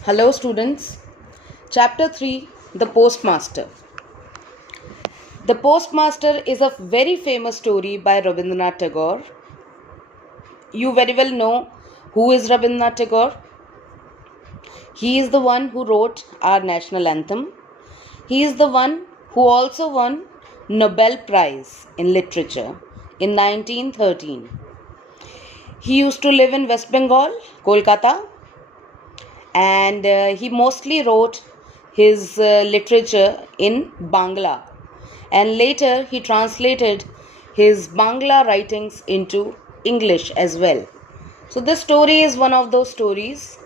Hello, students. Chapter 3, The Postmaster. The Postmaster is a very famous story by Rabindranath Tagore. You very well know who is Rabindranath Tagore. He is the one who wrote our national anthem. He is the one who also won Nobel Prize in Literature in 1913. He used to live in West Bengal, Kolkata, and he mostly wrote his literature in Bangla, and later he translated his Bangla writings into English as well. So this story is one of those stories,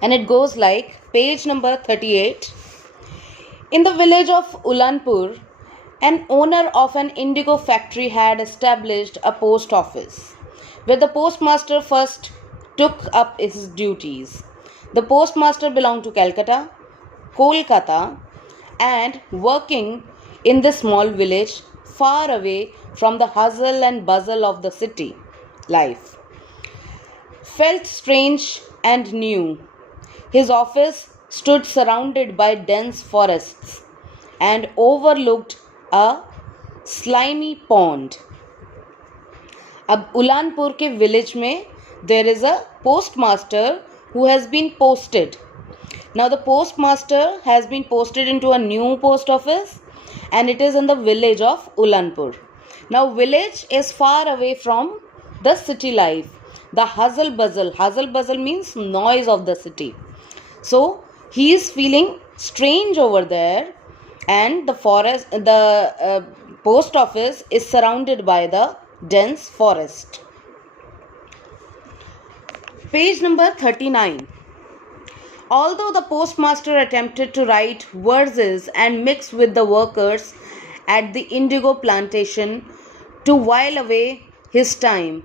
and it goes like page number 38. In the village of Ulanpur, an owner of an indigo factory had established a post office where the postmaster first took up his duties. The postmaster belonged to Kolkata, and working in this small village far away from the hustle and bustle of the city life, felt strange and new. His office stood surrounded by dense forests and overlooked a slimy pond. अब उलानपुर के village में there is a postmaster who has been posted. Now the postmaster has been posted into a new post office, and it is in the village of Ulanpur. Now village is far away from the city life, the hustle bustle. Hustle bustle means noise of the city. So he is feeling strange over there, and the post office is surrounded by the dense forest. Page number 39. Although the postmaster attempted to write verses and mix with the workers at the indigo plantation to while away his time,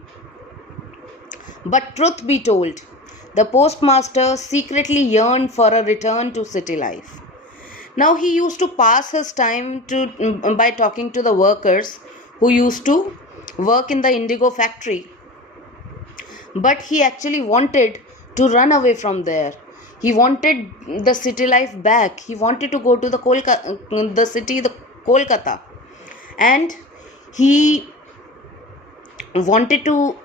but truth be told, the postmaster secretly yearned for a return to city life. Now he used to pass his time by talking to the workers who used to work in the indigo factory. But he actually wanted to run away from there. He wanted the city life back. He wanted to go to the Kolkata, and he wanted to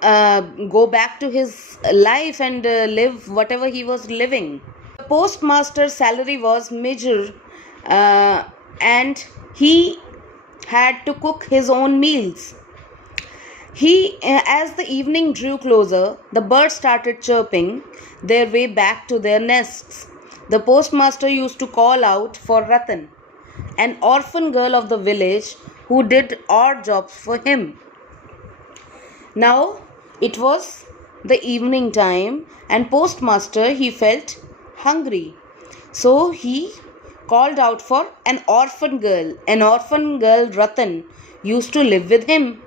go back to his life and live whatever he was living. The postmaster's salary was meager, and he had to cook his own meals. As the evening drew closer, the birds started chirping their way back to their nests. The postmaster used to call out for Ratan, an orphan girl of the village who did odd jobs for him. Now it was the evening time, and postmaster he felt hungry, so he called out for an orphan girl. An orphan girl, Ratan, used to live with him.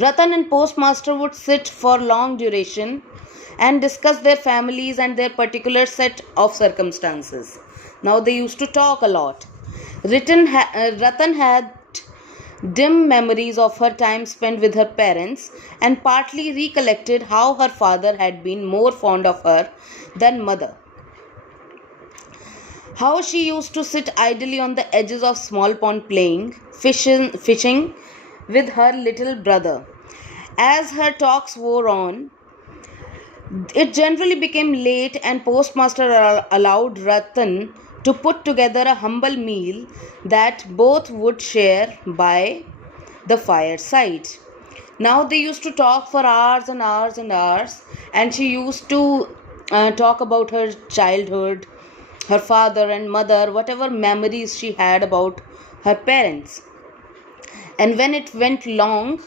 Ratan and postmaster would sit for long duration and discuss their families and their particular set of circumstances. Now they used to talk a lot. Ratan had dim memories of her time spent with her parents, and partly recollected how her father had been more fond of her than mother. How she used to sit idly on the edges of small pond playing, fishing with her little brother. As her talks wore on, it generally became late, and postmaster allowed Ratan to put together a humble meal that both would share by the fireside. Now they used to talk for hours and hours and hours, and she used to talk about her childhood, her father and mother, whatever memories she had about her parents. And when it went long,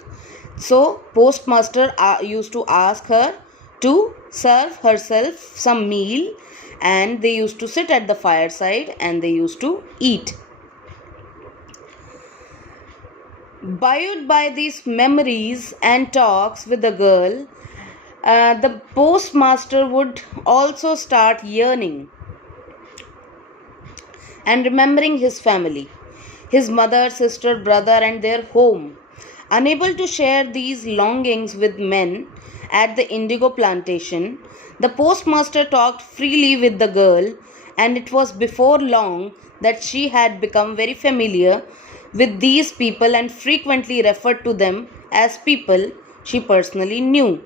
so postmaster used to ask her to serve herself some meal, and they used to sit at the fireside and they used to eat. Buoyed by these memories and talks with the girl, the postmaster would also start yearning and remembering his family, his mother, sister, brother, and their home. Unable to share these longings with men at the indigo plantation, the postmaster talked freely with the girl, and it was before long that she had become very familiar with these people and frequently referred to them as people she personally knew.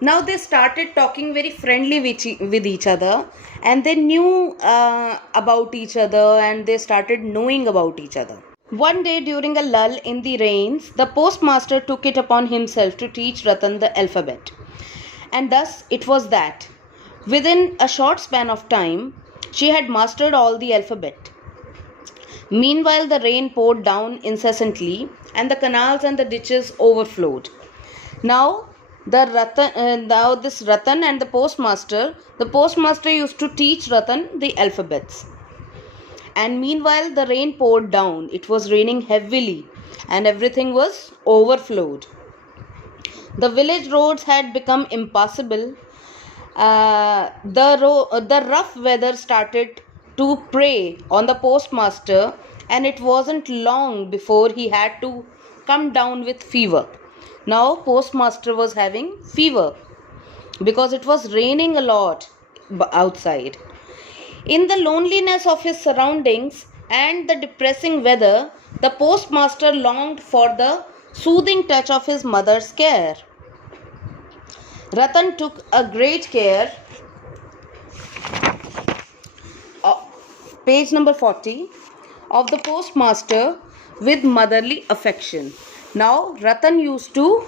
Now they started talking very friendly with each other, and they knew about each other, and they started knowing about each other. One day during a lull in the rains, the postmaster took it upon himself to teach Ratan the alphabet. And thus it was that, within a short span of time, she had mastered all the alphabet. Meanwhile, the rain poured down incessantly, and the canals and the ditches overflowed. Now, this Ratan and the postmaster used to teach Ratan the alphabets. And meanwhile, the rain poured down. It was raining heavily, and everything was overflowed. The village roads had become impassable. The rough weather started to prey on the postmaster, and it wasn't long before he had to come down with fever. Now, postmaster was having fever because it was raining a lot outside. In the loneliness of his surroundings and the depressing weather, the postmaster longed for the soothing touch of his mother's care. Ratan took a great care. Page number 40 of the postmaster with motherly affection. Now, Ratan used to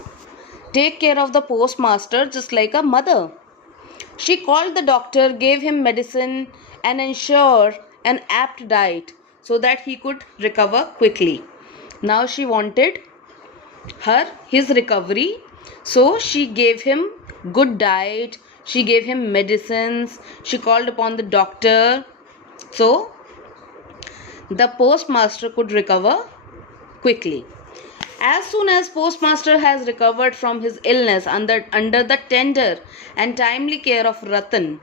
take care of the postmaster just like a mother. She called the doctor, gave him medicine, and ensured an apt diet so that he could recover quickly. Now she wanted his recovery, so she gave him good diet, she gave him medicines, she called upon the doctor, so the postmaster could recover quickly. As soon as postmaster has recovered from his illness under the tender and timely care of Ratan,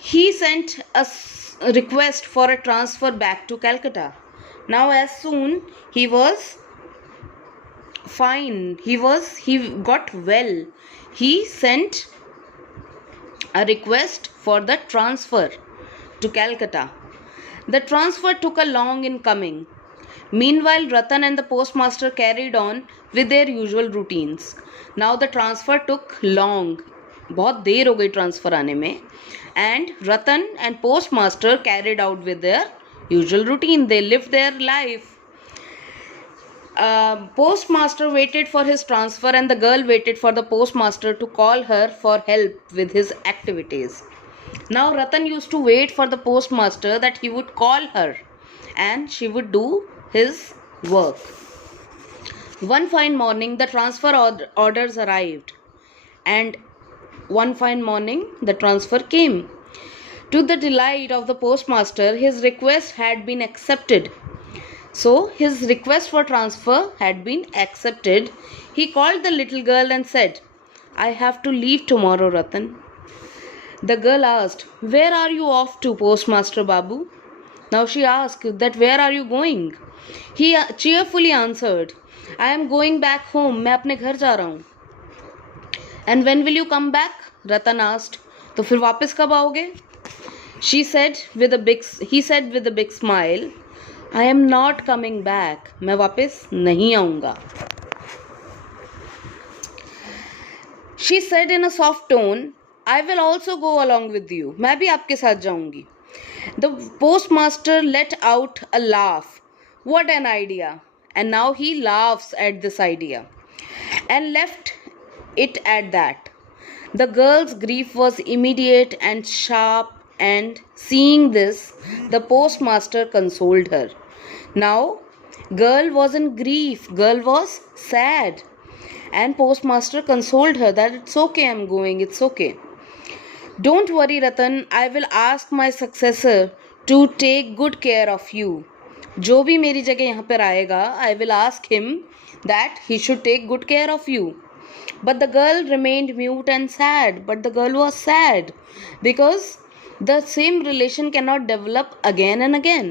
he sent a request for a transfer back to Calcutta. Now, as soon he was fine, he got well, he sent a request for the transfer to Calcutta. The transfer took a long in coming. Meanwhile, Ratan and the postmaster carried on with their usual routines. Now the transfer took long. बहुत देर हो गई transfer आने में. And Ratan and postmaster carried out with their usual routine. They lived their life. Postmaster waited for his transfer, and the girl waited for the postmaster to call her for help with his activities. Now Ratan used to wait for the postmaster that he would call her and she would do his work. One fine morning, the transfer orders arrived, and one fine morning the transfer came. To the delight of the postmaster, his request had been accepted. So his request for transfer had been accepted. He called the little girl and said, "I have to leave tomorrow, Ratan." The girl asked, "Where are you off to, Postmaster Babu?" Now she asked that, "Where are you going?" He cheerfully answered, "I am going back home. मैं अपने घर जा रहा हूँ." "And when will you come back?" Ratan asked. तो फिर वापस कब आओगे? He said with a big smile, "I am not coming back. मैं वापस नहीं आऊँगा." She said in a soft tone, "I will also go along with you. मैं भी आपके साथ जाऊँगी." The postmaster let out a laugh. What an idea! And now he laughs at this idea, and left it at that. The girl's grief was immediate and sharp, and seeing this, the postmaster consoled her. Now, girl wasn't grief, girl was sad. And postmaster consoled her that it's okay, I'm going, it's okay. "Don't worry, Ratan, I will ask my successor to take good care of you. जो भी मेरी जगह यहाँ पर आएगा, I will ask him that he should take good care of you." But the girl remained mute and sad. But the girl was sad because the same relation cannot develop again and again.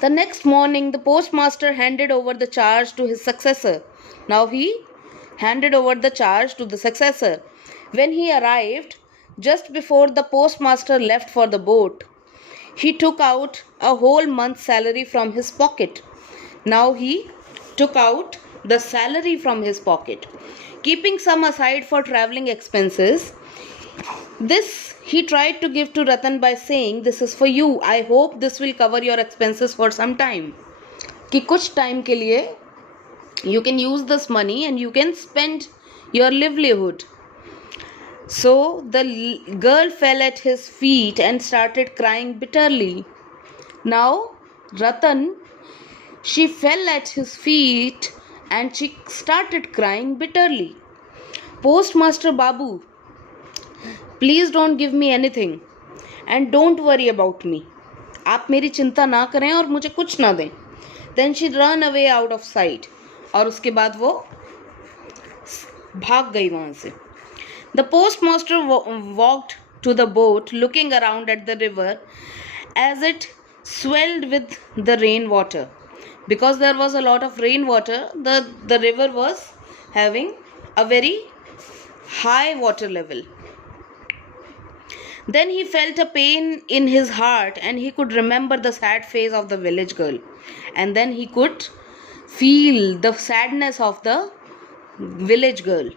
The next morning, the postmaster handed over the charge to his successor. Now he handed over the charge to the successor. When he arrived, just before the postmaster left for the boat, he took out a whole month's salary from his pocket. Now he took out the salary from his pocket, keeping some aside for travelling expenses. This he tried to give to Ratan by saying, "This is for you. I hope this will cover your expenses for some time." कि कुछ time के लिए you can use this money and you can spend your livelihood. So the girl fell at his feet and started crying bitterly. Now Ratan, she fell at his feet and she started crying bitterly. "Postmaster Babu, please don't give me anything and don't worry about me. आप मेरी चिंता ना करें और मुझे कुछ ना दें." Then she ran away out of sight. और उसके बाद वो भाग गई वहाँ से. The postmaster walked to the boat, looking around at the river as it swelled with the rainwater. Because there was a lot of rainwater, the river was having a very high water level. Then he felt a pain in his heart and he could remember the sad face of the village girl. And then he could feel the sadness of the village girl.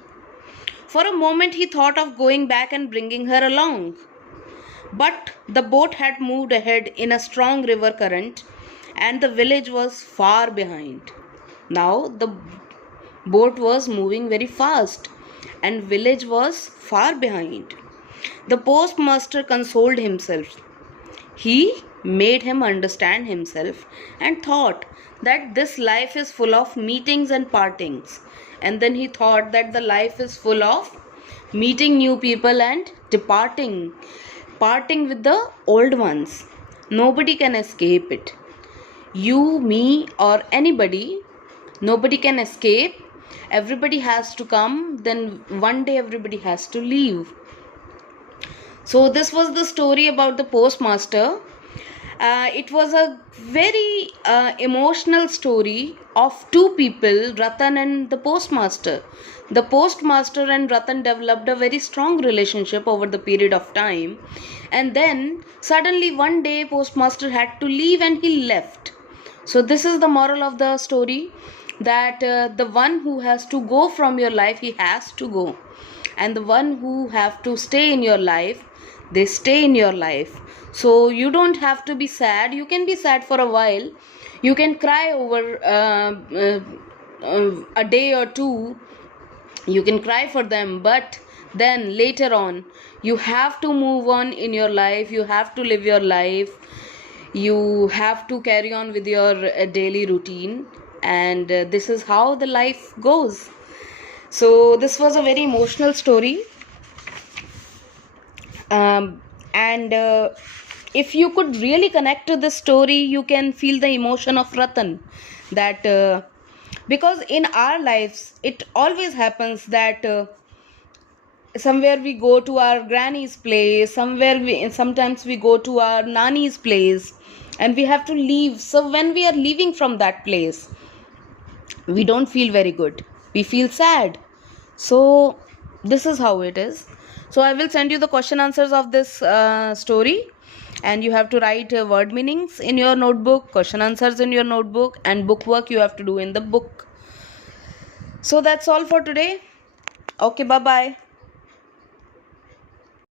For a moment he thought of going back and bringing her along. But the boat had moved ahead in a strong river current and the village was far behind. Now the boat was moving very fast and village was far behind. The postmaster consoled himself. He made him understand himself and thought that this life is full of meetings and partings. And then he thought that the life is full of meeting new people and parting with the old ones. Nobody can escape it. You, me, or anybody, nobody can escape. Everybody has to come, then one day everybody has to leave. So this was the story about the postmaster. It was a very emotional story of two people, Ratan and the postmaster. The postmaster and Ratan developed a very strong relationship over the period of time. And then suddenly one day postmaster had to leave and he left. So this is the moral of the story, that the one who has to go from your life, he has to go. And the one who have to stay in your life, they stay in your life. So you don't have to be sad. You can be sad for a while. You can cry over a day or two. You can cry for them. But then later on, you have to move on in your life. You have to live your life. You have to carry on with your daily routine. And this is how the life goes. So this was a very emotional story. If you could really connect to this story, you can feel the emotion of Ratan. That because in our lives, it always happens that somewhere we go to our granny's place, sometimes we go to our nani's place, and we have to leave. So when we are leaving from that place, we don't feel very good. We feel sad. So this is how it is. So I will send you the question answers of this story, and you have to write word meanings in your notebook, question answers in your notebook, and book work you have to do in the book. So that's all for today. Okay, bye-bye.